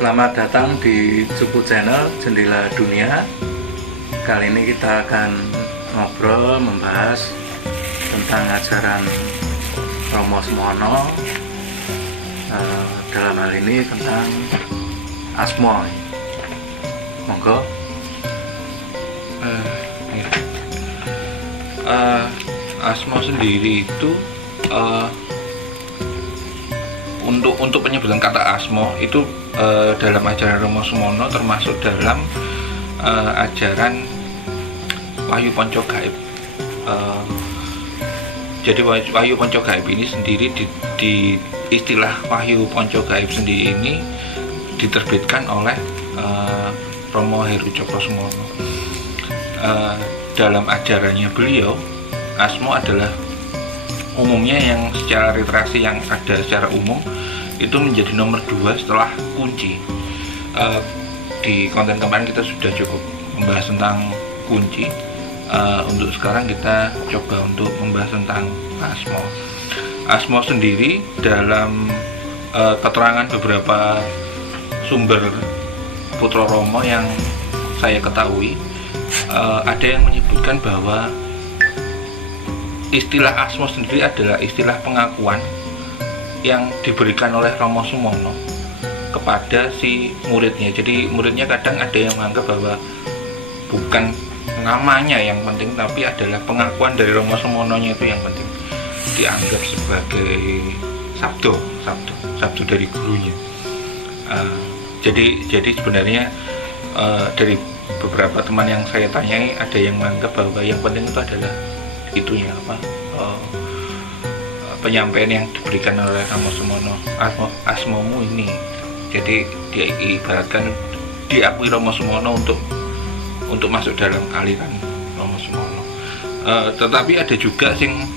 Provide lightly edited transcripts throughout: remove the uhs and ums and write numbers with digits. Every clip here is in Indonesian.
Selamat datang di Cupu Channel Jendela Dunia. Kali ini kita akan ngobrol membahas tentang ajaran Romo Sumono, dalam hal ini tentang Asmo. Monggo. Asmo sendiri itu untuk penyebutan kata Asmo itu dalam ajaran Romo Sumono termasuk dalam ajaran Wahyu Panca Gaib. Jadi Wahyu Panca Gaib ini sendiri di istilah Wahyu Panca Gaib sendiri ini diterbitkan oleh Romo Heru Cokrosumono. Dalam ajarannya beliau, Asmo adalah umumnya yang secara literasi yang ada secara umum itu menjadi nomor 2 setelah kunci. Di konten kemarin kita sudah cukup membahas tentang kunci. Untuk sekarang kita coba untuk membahas tentang Asmo. Asmo sendiri dalam keterangan beberapa sumber Putra Romo yang saya ketahui, ada yang menyebutkan bahwa istilah Asmo sendiri adalah istilah pengakuan yang diberikan oleh Romo Sumono kepada si muridnya. Jadi muridnya kadang ada yang menganggap bahwa bukan namanya yang penting, tapi adalah pengakuan dari Romo Sumononya itu yang penting, dianggap sebagai sabdo dari gurunya. Jadi sebenarnya dari beberapa teman yang saya tanyai, ada yang menganggap bahwa yang penting itu adalah itunya penyampaian yang diberikan oleh Romo Sumono. Asmomu ini, jadi dia ibaratkan diakui Romo Sumono untuk masuk dalam aliran Romo Sumono. Tetapi ada juga yang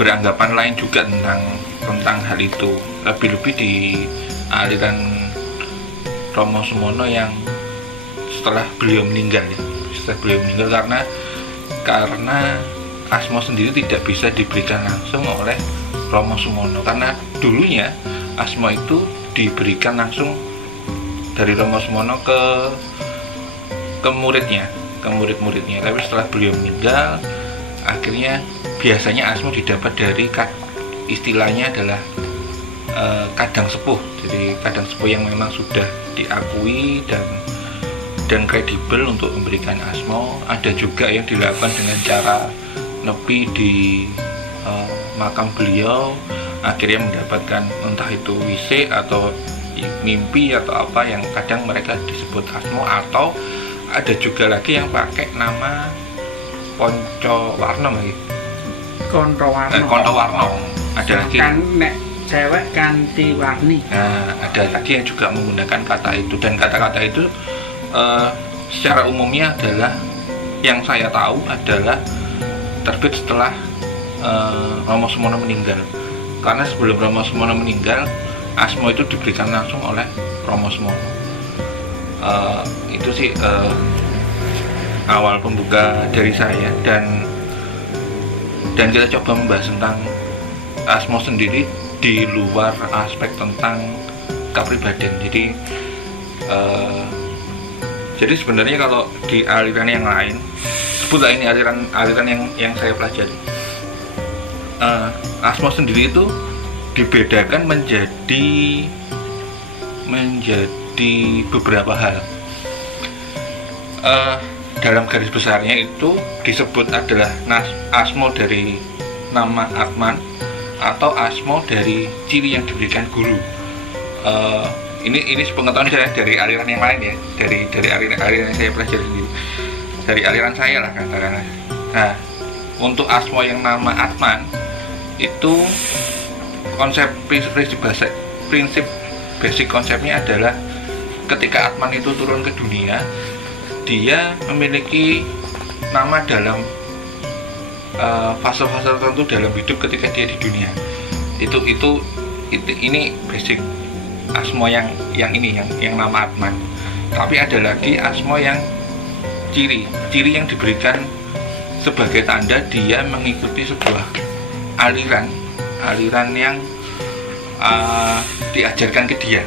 beranggapan lain juga tentang hal itu, lebih-lebih di aliran Romo Sumono yang setelah beliau meninggal karena Asmo sendiri tidak bisa diberikan langsung oleh Romo Sumono, karena dulunya Asmo itu diberikan langsung dari Romo Sumono ke murid-muridnya. Tapi setelah beliau meninggal, akhirnya biasanya Asmo didapat dari istilahnya adalah kadang sepuh. Jadi kadang sepuh yang memang sudah diakui dan kredibel untuk memberikan Asmo. Ada juga yang dilakukan dengan cara nepi di makam beliau, akhirnya mendapatkan entah itu wise atau mimpi atau apa yang kadang mereka disebut Asmo. Atau ada juga lagi yang pakai nama Koncowarno lagi. Kontowarno. Ada lagi kan nek cewek ganti warni. Ada lagi yang juga menggunakan kata itu, dan kata-kata itu secara umumnya adalah yang saya tahu adalah terbit setelah Romo Sumono meninggal. Karena sebelum Romo Sumono meninggal, Asmo itu diberikan langsung oleh Romo Sumono. Itu sih awal pembuka dari saya, dan kita coba membahas tentang Asmo sendiri di luar aspek tentang kepribadian. Jadi sebenarnya kalau di aliran yang lain, sebutlah ini aliran yang saya pelajari, Asmo sendiri itu dibedakan menjadi beberapa hal. Dalam garis besarnya itu disebut adalah Asmo dari nama Atman atau Asmo dari ciri yang diberikan guru. Ini sepengetahuan saya dari aliran yang lain ya, dari aliran yang saya pelajari sendiri, dari aliran saya lah katakanlah. Nah, untuk Asmo yang nama Atman itu konsep prinsip basic konsepnya adalah ketika Atman itu turun ke dunia, dia memiliki nama dalam fase-fase tertentu dalam hidup ketika dia di dunia. Ini basic Asmo yang nama Atman. Tapi ada lagi Asmo yang ciri yang diberikan sebagai tanda dia mengikuti sebuah aliran yang diajarkan ke dia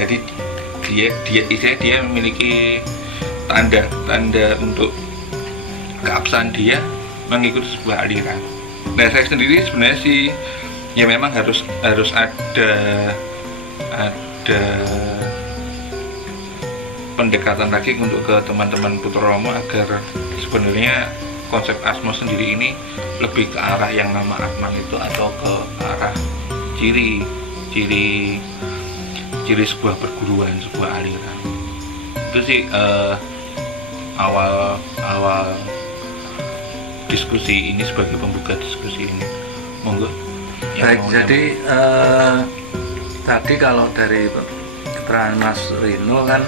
Jadi dia memiliki tanda untuk keabsahan dia mengikuti sebuah aliran. Nah, saya sendiri sebenarnya sih ya memang harus ada pendekatan lagi untuk ke teman-teman Putra Romo agar sebenarnya konsep Asmo sendiri ini lebih ke arah yang nama Atman itu atau ke arah ciri sebuah perguruan, sebuah aliran. Itu sih awal diskusi ini sebagai pembuka diskusi ini. Monggo. Baik, jadi tadi kalau dari keterangan Mas Rino kan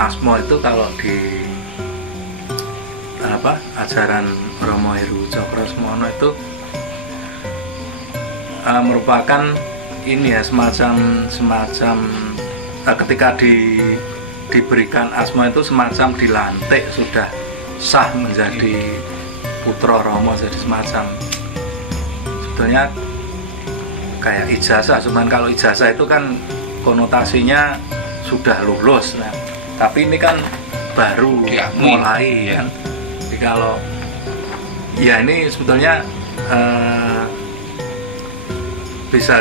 Asmo itu kalau di ajaran Romo Heru Cokrosemono itu merupakan ini ya, semacam ketika diberikan Asmo itu semacam dilantik sudah sah menjadi Putra Romo, jadi semacam sebetulnya kayak ijazah, cuman kalau ijazah itu kan konotasinya sudah lulus. Nah, tapi ini kan baru mulai kan. Jadi kalau ya ini sebetulnya bisa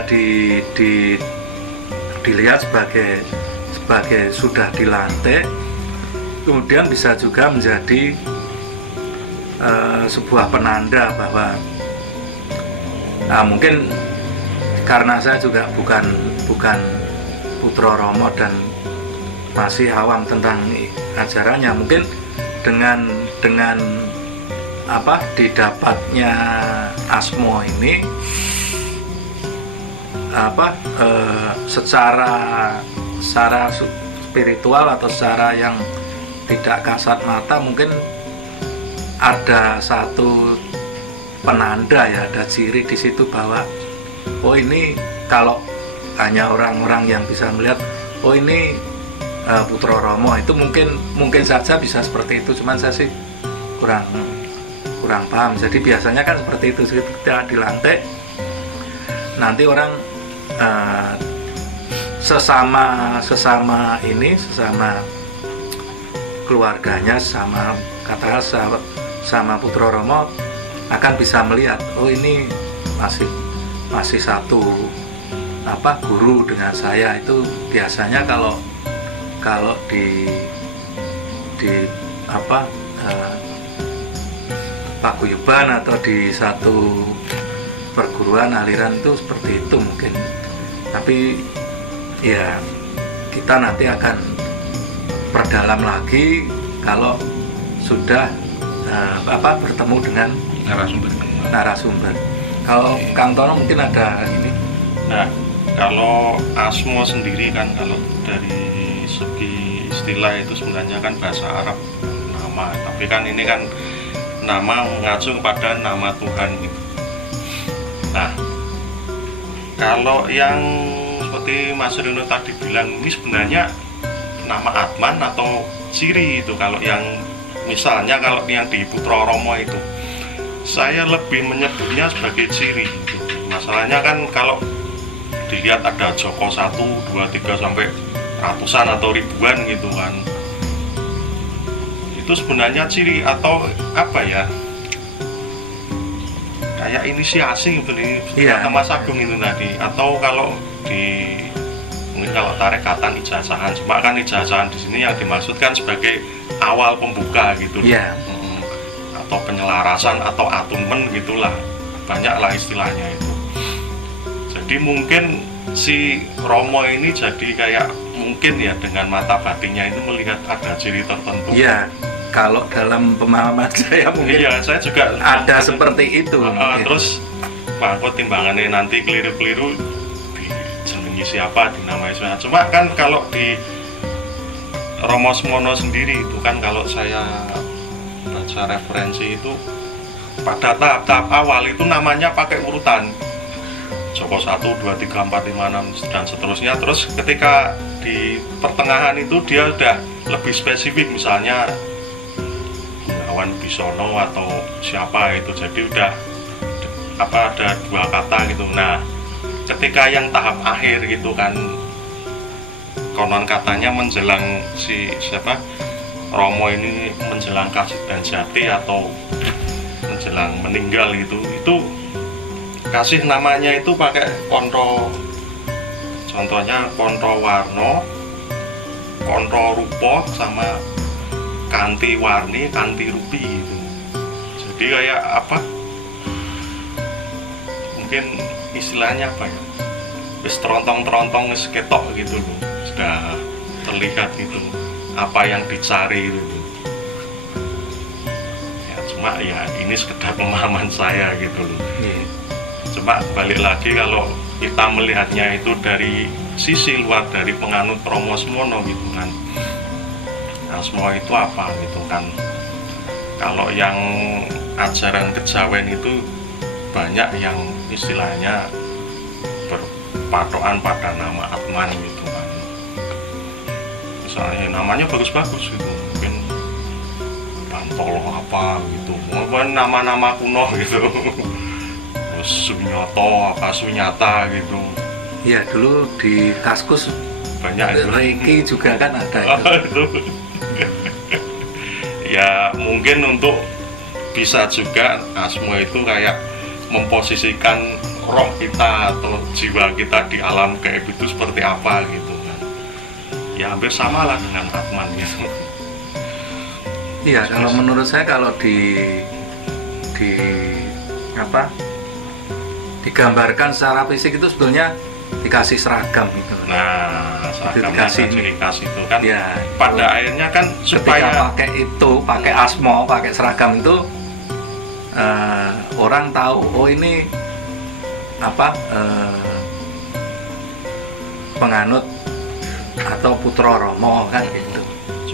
dilihat sebagai sudah dilantik, kemudian bisa juga menjadi sebuah penanda bahwa mungkin karena saya juga bukan Putra Romo dan masih awam tentang ajarannya, mungkin dengan didapatnya Asmo ini secara spiritual atau secara yang tidak kasat mata mungkin ada satu penanda ya, ada ciri di situ bahwa oh ini kalau hanya orang-orang yang bisa melihat oh ini Putra Romo, itu mungkin saja bisa seperti itu, cuman saya sih kurang paham. Jadi biasanya kan seperti itu, ketika dilantik nanti orang sesama keluarganya, katakan sama Putra Romo akan bisa melihat oh ini masih satu guru dengan saya. Itu biasanya kalau di paguyuban atau di satu perguruan aliran itu seperti itu mungkin. Tapi ya kita nanti akan perdalam lagi kalau sudah bertemu dengan narasumber. Kalau Kang Tono mungkin ada ini. Nah, kalau Asmo sendiri kan kalau dari segi istilah itu sebenarnya kan bahasa Arab nama, tapi kan ini kan nama mengacu kepada nama Tuhan gitu. Nah, kalau yang seperti Mas Rino tadi bilang ini sebenarnya nama Atman atau ciri itu. Kalau yang misalnya kalau yang di Putra Romo itu saya lebih menyebutnya sebagai ciri gitu. Masalahnya kan kalau dilihat ada Joko 1, 2, 3 sampai ratusan atau ribuan gitu kan, itu sebenarnya ciri atau apa ya, kayak inisiasi gitu nih, kata Mas Agung itu tadi. Atau kalau mungkin kalau tarekatan ijazahan, cuma kan ijazahan di sini yang dimaksudkan sebagai awal pembuka gitu, atau penyelarasan atau atumen gitulah, banyaklah istilahnya itu. Jadi mungkin si Romo ini jadi kayak mungkin ya dengan mata batinnya itu melihat ada ciri tertentu. Iya, kalau dalam pemahaman saya mungkin saya juga ada seperti itu. Terus kok timbangannya nanti keliru-keliru dijenengi siapa, dinamai siapa. Cuma kan kalau di Romo Semono sendiri itu kan kalau saya baca referensi itu pada tahap-tahap awal itu namanya pakai urutan Joko 1, 2, 3, 4, 5, 6 dan seterusnya. Terus ketika di pertengahan itu dia udah lebih spesifik, misalnya Gunawan Bisono atau siapa itu, jadi udah ada 2 kata gitu. Nah ketika yang tahap akhir gitu kan, konon katanya menjelang si siapa Romo ini menjelang kasih dan jati atau menjelang meninggal gitu, itu kasih namanya itu pakai konto, contohnya konto warno, konto rupo, sama kanti warni, kanti rupi gitu. Jadi kayak apa, mungkin istilahnya apa ya, wis terontong-terontong wis ketok gitu loh, sudah terlihat gitu apa yang dicari gitu. Ya cuma ya ini sekedar pemahaman saya gitu loh. Cuma balik lagi kalau kita melihatnya itu dari sisi luar, dari penganut Romo Asmono gitu kan, Asmo itu apa gitu kan. Kalau yang ajaran kejawen itu banyak yang istilahnya berpatokan pada nama Atman gitu kan. Misalnya namanya bagus-bagus gitu, mungkin Bantolo apa gitu, mungkin nama-nama kuno gitu. Terus Sunyoto apa Sunyata gitu. Iya, dulu di Kaskus banyak itu. Reiki juga kan ada itu. Ya mungkin untuk bisa juga Asmo itu kayak memposisikan roh kita atau jiwa kita di alam gaib itu seperti apa gitu kan. Ya hampir sama lah dengan Atman gitu. Iya, kalau menurut saya kalau di apa, digambarkan secara fisik itu sebetulnya dikasih seragam gitu. Nah, seragamnya ciri khas itu kan ya, pada akhirnya kan supaya pakai asmo, pakai seragam itu orang tahu oh ini apa, penganut atau putra Romo kan gitu.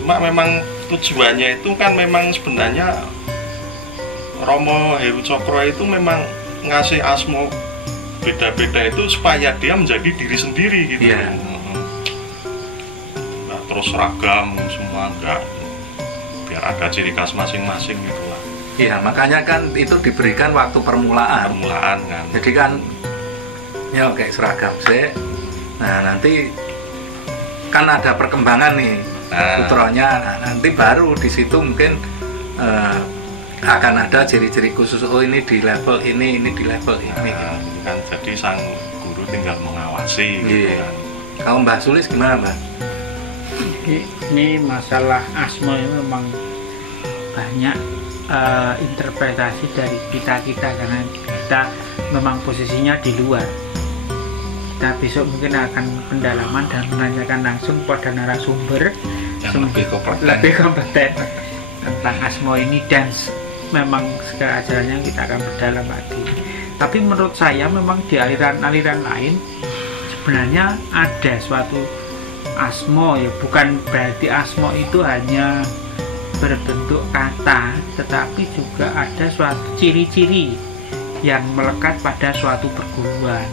Cuma memang tujuannya itu kan memang sebenarnya Romo Heru Cokro itu memang ngasih asmo beda-beda itu supaya dia menjadi diri sendiri gitu. Yeah. Nah, terus seragam semua enggak, biar ada ciri khas masing-masing gitu lah. Iya, makanya kan itu diberikan waktu permulaan kan. Jadi kan ya oke, seragam sih. Nah, nanti kan ada perkembangan nih putranya. Nah, nanti baru di situ mungkin akan ada ciri-ciri khusus, oh ini di level ini di level ini gitu. Kan jadi sang guru tinggal mengawasi gitu kan. Kalau Mbak Sulis gimana Mbak? Ini masalah asmo ini memang banyak interpretasi dari kita karena kita memang posisinya di luar. Kita besok mungkin akan pendalaman dan menanyakan langsung pada narasumber yang lebih kompeten tentang asmo ini, dan memang segala ajarannya kita akan berdalam lagi. Tapi menurut saya memang di aliran-aliran lain sebenarnya ada suatu asmo, ya bukan berarti asmo itu hanya berbentuk kata, tetapi juga ada suatu ciri-ciri yang melekat pada suatu perguruan.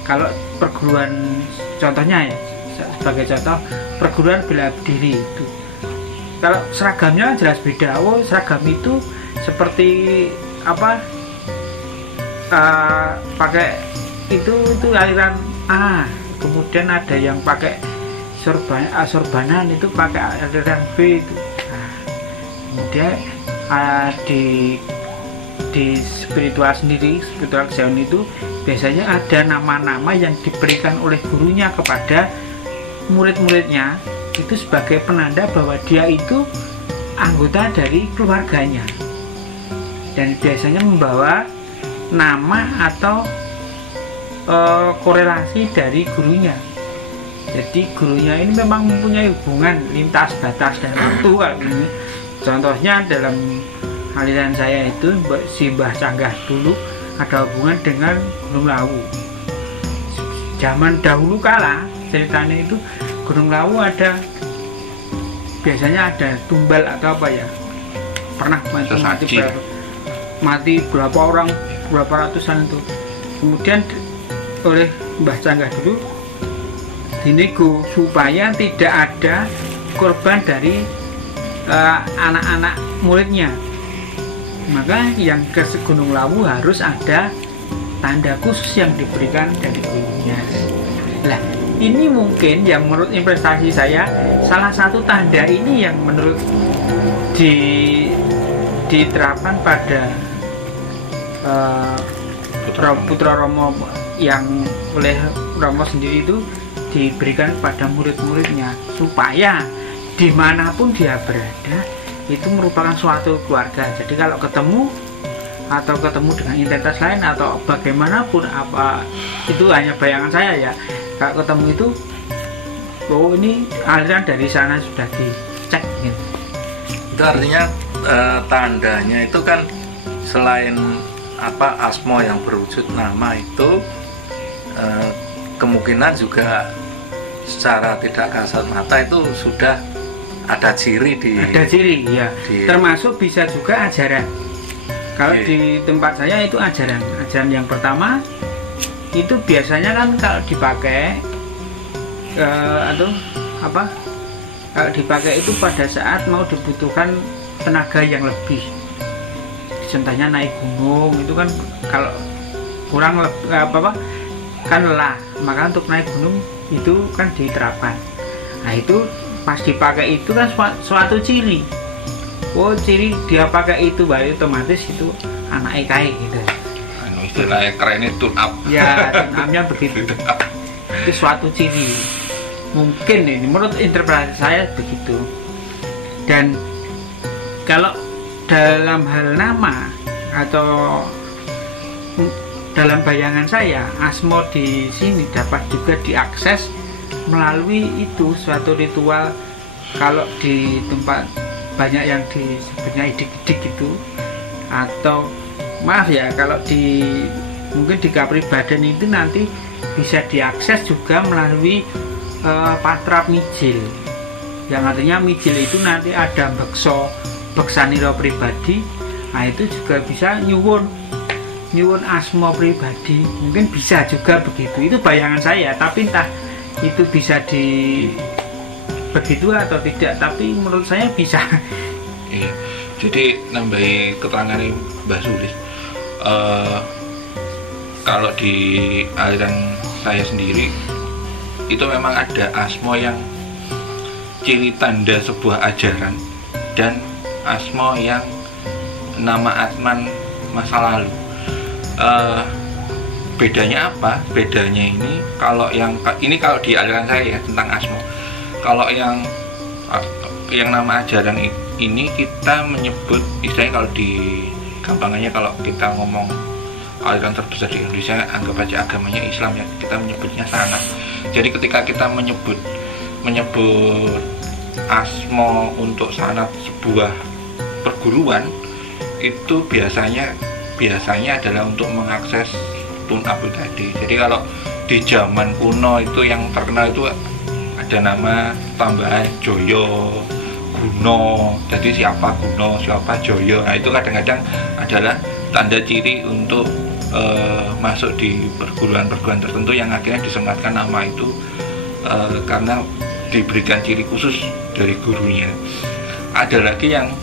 Kalau perguruan, contohnya ya, sebagai contoh perguruan bela diri itu, kalau seragamnya jelas beda. Oh, seragam itu seperti apa, pakai itu aliran A, kemudian ada yang pakai sorbanan itu pakai aliran B itu. Nah, kemudian di spiritual sendiri, spiritual kejawen itu biasanya ada nama-nama yang diberikan oleh gurunya kepada murid-muridnya, itu sebagai penanda bahwa dia itu anggota dari keluarganya, dan biasanya membawa nama atau korelasi dari gurunya. Jadi gurunya ini memang mempunyai hubungan lintas batas dan waktu. Contohnya dalam aliran saya itu si Mbah Canggah dulu ada hubungan dengan Gunung Lawu. Zaman dahulu kala ceritanya itu Gunung Lawu ada, biasanya ada tumbal atau apa ya, pernah mati berapa orang, berapa ratusan itu. Kemudian oleh Mbah Canggah dulu dinego supaya tidak ada korban dari anak-anak muridnya, maka yang ke Gunung Lawu harus ada tanda khusus yang diberikan dari gurunya. Lah, ini mungkin yang menurut investasi saya salah satu tanda ini yang menurut diterapkan pada Putra Romo yang oleh Romo sendiri itu diberikan pada murid-muridnya, supaya dimanapun dia berada itu merupakan suatu keluarga. Jadi kalau ketemu dengan identitas lain atau bagaimanapun, apa itu hanya bayangan saya ya, kalau ketemu itu, oh ini aliran dari sana sudah dicek gitu. Itu artinya tandanya itu kan selain asmo yang berwujud nama itu, kemungkinan juga secara tidak kasat mata itu sudah ada ciri ya, termasuk bisa juga ajaran. Kalau di tempat saya itu ajaran yang pertama itu biasanya kan kalau dipakai kalau dipakai itu pada saat mau dibutuhkan tenaga yang lebih, contohnya naik gunung itu kan kalau kurang kan lelah, maka untuk naik gunung itu kan diterapkan. Nah itu pas dipakai itu kan suatu ciri, oh ciri dia pakai itu baru otomatis itu anak EKI gitu. Istilahnya keren itu tune up. Ya, tune upnya begitu. Itu suatu ciri. Mungkin ini menurut interpretasi saya begitu. Dan kalau dalam hal nama atau dalam bayangan saya, asmo di sini dapat juga diakses melalui itu suatu ritual. Kalau di tempat banyak yang disebutnya idik-idik itu, atau maaf ya, kalau mungkin di kepribadian itu nanti bisa diakses juga melalui patra mijil, yang artinya mijil itu nanti ada beksaniro pribadi. Nah itu juga bisa nyuwun asmo pribadi, mungkin bisa juga begitu. Itu bayangan saya, tapi entah itu bisa begitu atau tidak, tapi menurut saya bisa. Iya. Jadi nambahi keterangan Mbah Sulis, kalau di aliran saya sendiri itu memang ada asmo yang ciri tanda sebuah ajaran, dan asmo yang nama atman masa lalu. Bedanya apa? Bedanya ini kalau kalau di aliran saya ya tentang asmo. Kalau yang nama ajaran ini kita menyebut, istilahnya kalau di gampangannya, kalau kita ngomong aliran terbesar di Indonesia, anggap aja agamanya Islam ya, kita menyebutnya sanad. Jadi ketika kita menyebut asmo untuk sanad sebuah perguruan, itu biasanya adalah untuk mengakses tune up tadi. Jadi kalau di zaman kuno itu yang terkenal itu ada nama tambahan Joyo, Guno. Jadi siapa Guno, siapa Joyo. Nah itu kadang-kadang adalah tanda ciri untuk masuk di perguruan-perguruan tertentu yang akhirnya disematkan nama itu karena diberikan ciri khusus dari gurunya. Ada lagi yang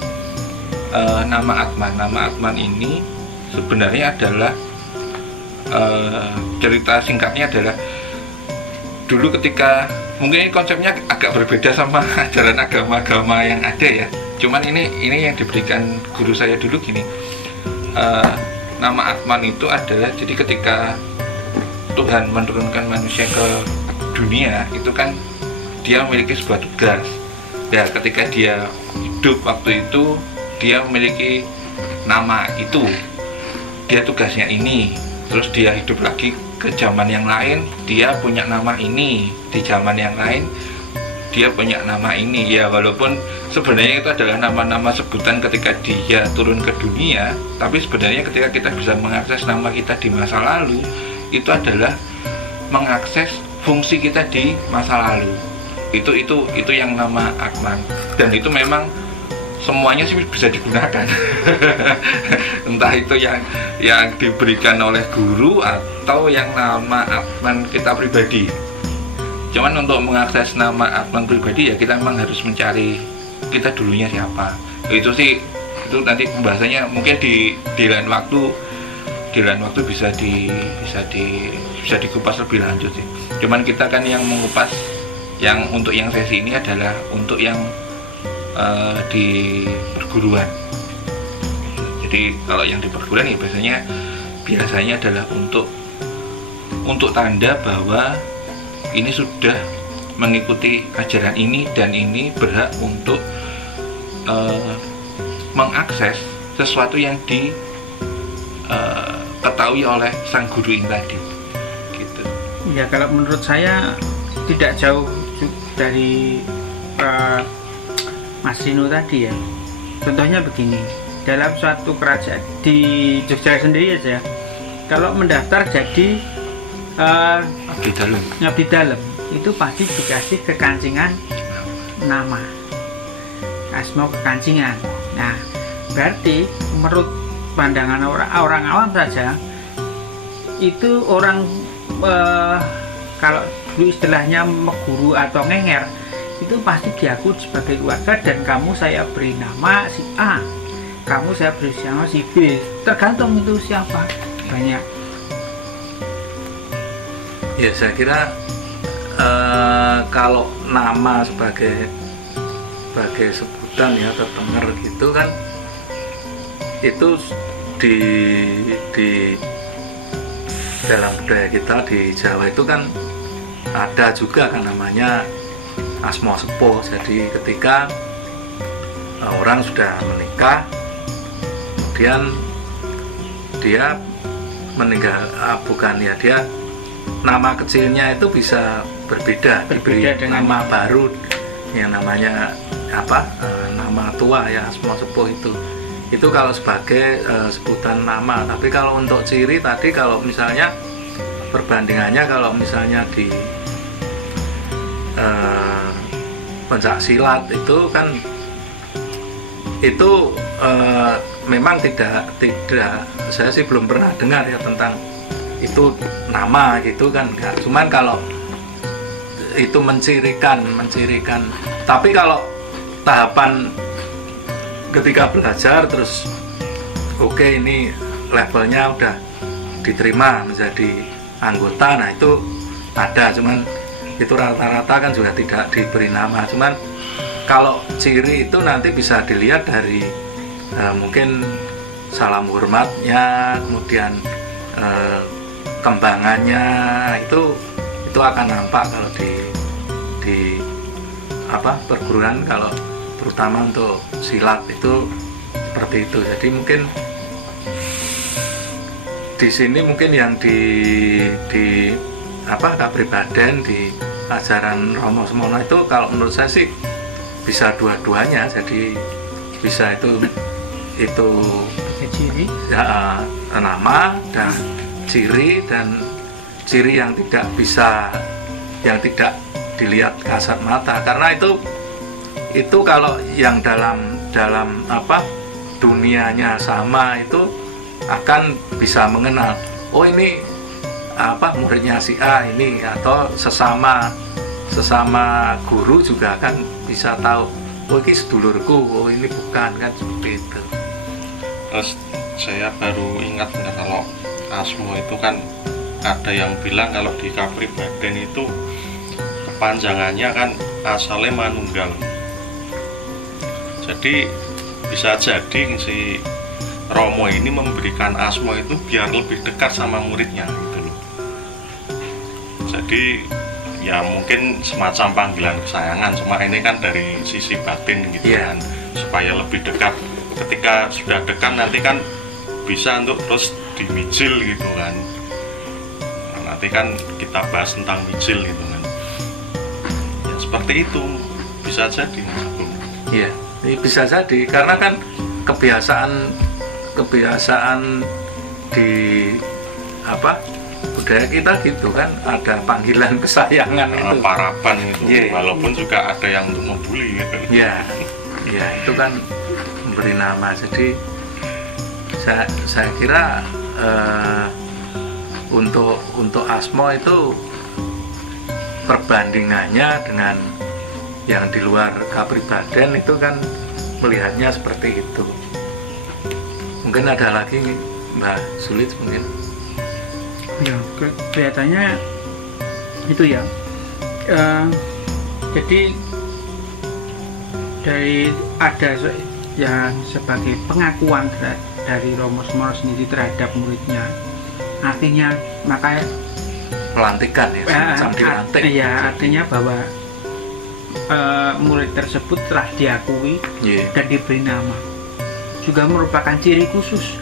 nama Atman. Nama Atman ini sebenarnya adalah cerita singkatnya adalah dulu ketika, mungkin konsepnya agak berbeda sama ajaran agama-agama yang ada ya. Cuman ini yang diberikan guru saya dulu gini. Nama Atman itu adalah, jadi ketika Tuhan menurunkan manusia ke dunia itu kan dia memiliki sebuah tugas. Ya, ketika dia hidup waktu itu dia memiliki nama itu, dia tugasnya ini. Terus dia hidup lagi ke zaman yang lain, dia punya nama ini. Di zaman yang lain dia punya nama ini. Ya walaupun sebenarnya itu adalah nama-nama sebutan ketika dia turun ke dunia, tapi sebenarnya ketika kita bisa mengakses nama kita di masa lalu, itu adalah mengakses fungsi kita di masa lalu. Itu yang nama Atman. Dan itu memang semuanya sih bisa digunakan. Entah itu yang diberikan oleh guru atau yang nama Atman kita pribadi. Cuman untuk mengakses nama Atman pribadi ya kita memang harus mencari kita dulunya siapa. Itu nanti pembahasannya mungkin di lain waktu di lain waktu bisa dikupas lebih lanjut sih. Cuman kita kan yang mengupas yang untuk yang sesi ini adalah untuk yang di perguruan. Jadi kalau yang di perguruan ya biasanya adalah untuk tanda bahwa ini sudah mengikuti ajaran ini dan ini berhak untuk mengakses sesuatu yang diketahui oleh sang guru ini tadi gitu. Ya kalau menurut saya tidak jauh dari Mas Rino tadi ya. Contohnya begini, dalam suatu kerajaan di Jogja sendiri aja, kalau mendaftar jadi abdi dalam itu pasti dikasih kekancingan nama, asma kekancingan. Nah berarti menurut pandangan orang awam saja itu orang kalau dulu istilahnya meguru atau ngenger itu pasti diaku sebagai keluarga, dan kamu saya beri nama si A, kamu saya beri nama si B, tergantung itu siapa. Banyak ya, saya kira kalau nama sebagai sebutan ya terdengar gitu kan, itu di dalam budaya kita di Jawa itu kan ada juga kan namanya asma sepuh. Jadi ketika orang sudah menikah kemudian dia meninggal, dia nama kecilnya itu bisa berbeda diberi nama baru yang namanya nama tua ya, asma sepuh itu kalau sebagai sebutan nama. Tapi kalau untuk ciri tadi, kalau misalnya perbandingannya, kalau misalnya di pencak silat itu kan itu memang tidak saya sih belum pernah dengar ya tentang itu nama gitu kan, enggak. Cuman kalau itu mencirikan. Tapi kalau tahapan ketika belajar terus oke, ini levelnya udah diterima menjadi anggota, nah itu ada. Cuman itu rata-rata kan juga tidak diberi nama. Cuman kalau ciri itu nanti bisa dilihat dari mungkin salam hormatnya, kemudian kembangannya itu akan nampak kalau di perguruan, kalau terutama untuk silat itu seperti itu. Jadi mungkin di sini mungkin yang di Kapribaden, di ajaran Romo Semono itu kalau menurut saya sih bisa dua-duanya. Jadi bisa itu ciri ya, nama dan ciri yang tidak dilihat kasat mata, karena itu kalau yang dalam dunianya sama itu akan bisa mengenal, oh ini muridnya si A ini, atau sesama guru juga kan bisa tahu, oh ini sedulurku, oh ini bukan, kan seperti itu. Terus saya baru ingat kalau asma itu kan ada yang bilang kalau di Kapribaden itu kepanjangannya kan asalnya manunggal. Jadi bisa jadi si Romo ini memberikan asma itu biar lebih dekat sama muridnya gitu loh. Jadi ya mungkin semacam panggilan kesayangan, cuma ini kan dari sisi batin gitu kan, supaya lebih dekat. Ketika sudah dekat nanti kan bisa untuk terus dimijil gitu kan. Nah, nanti kan kita bahas tentang mijil gitu kan. Ya, seperti itu bisa jadi Mas Agung. Iya, ini bisa jadi karena kan kebiasaan di budaya kita gitu kan, ada panggilan kesayangan itu, parapan itu, walaupun juga ada yang untuk membuli gitu. Iya, itu kan memberi nama. Jadi saya kira untuk asma itu perbandingannya dengan yang di luar Kapribaden itu kan melihatnya seperti itu. Mungkin ada lagi Mbah Sulit mungkin. Ya, kelihatannya itu ya. Jadi dari ada yang sebagai pengakuan dari Romo Smono sendiri terhadap muridnya, artinya makanya Pelantikan ya, semacam dilantik. Ya, artinya bahwa murid tersebut telah diakui dan diberi nama, juga merupakan ciri khusus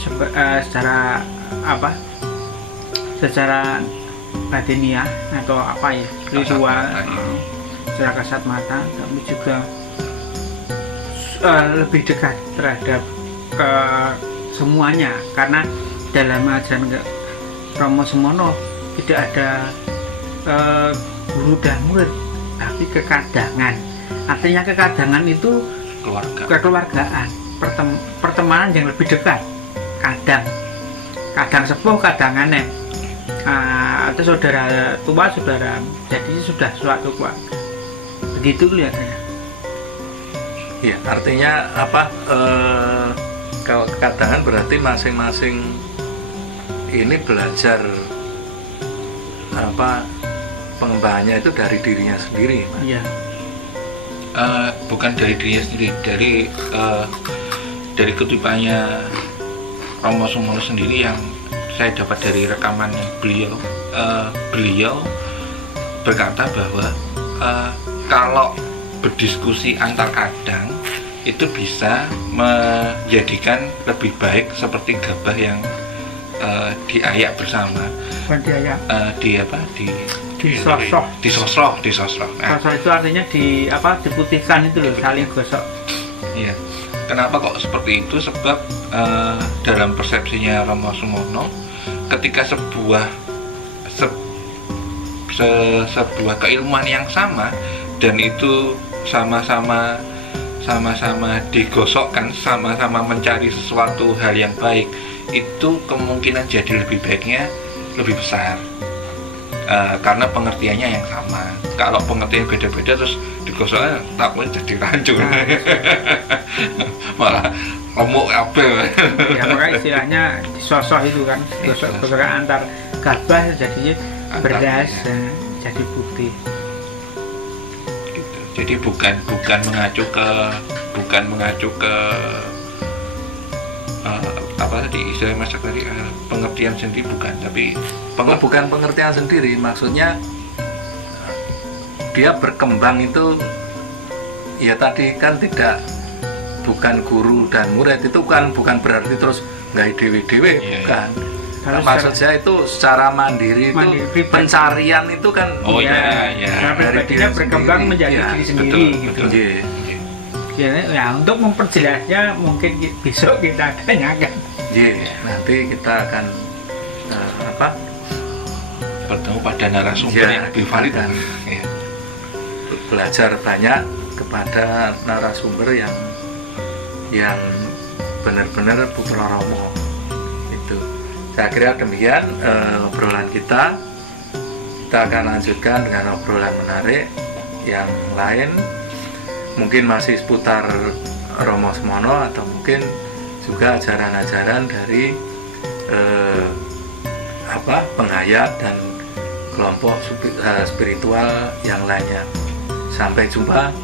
secara apa? Secara batiniah atau apa ya, ritual, secara kasat mata, tapi juga lebih dekat terhadap semuanya, karena dalam ajaran Romo Smono tidak ada guru dan murid, tapi kekadangan. Artinya kekadangan itu kekeluargaan, pertemanan yang lebih dekat, kadang sepuh, kadangannya atau saudara tua, saudara, jadi sudah suatu keluarga, begitu kelihatannya. Ya, artinya apa, kalau kekadangan berarti masing-masing ini belajar apa, pengembangannya itu dari dirinya sendiri. Iya. Bukan dari dirinya sendiri, dari kutipannya Romo Smono sendiri yang saya dapat dari rekaman beliau. Beliau berkata bahwa kalau berdiskusi antar kadang itu bisa menjadikan lebih baik seperti gabah yang diayak bersama. Disosroh. Nah, sosroh itu artinya diputihkan itu loh, saling gosok. Iya. Kenapa kok seperti itu? Sebab dalam persepsinya Romo Smono, ketika sebuah keilmuan yang sama dan itu sama-sama digosokkan, sama-sama mencari sesuatu hal yang baik, itu kemungkinan jadi lebih baiknya lebih besar, karena pengertiannya yang sama. Kalau pengertian beda-beda terus digosoknya, takutnya jadi hancur. Malah remuk apa ya, makanya istilahnya disosok itu kan, gosok antar gabah jadinya beras, jadi putih. Jadi bukan mengacu ke apa tadi istilah masak tadi, pengertian sendiri, bukan, tapi bukan pengertian sendiri, maksudnya dia berkembang itu ya tadi kan bukan guru dan murid, itu kan bukan berarti terus nggak dewe-dewe, bukan. Maksud saya itu secara mandiri itu pencarian itu kan dari diri berkembang menjadi diri sendiri, betul. Ya, untuk memperjelasnya mungkin besok kita tanyakan. Nanti kita akan bertemu pada narasumber yang lebih valid, belajar banyak kepada narasumber yang benar-benar putra Romo. Itu saya kira demikian obrolan kita. Kita akan lanjutkan dengan obrolan menarik yang lain, mungkin masih seputar Romo Smono atau mungkin juga ajaran-ajaran dari penghayat dan kelompok spiritual yang lainnya. Sampai jumpa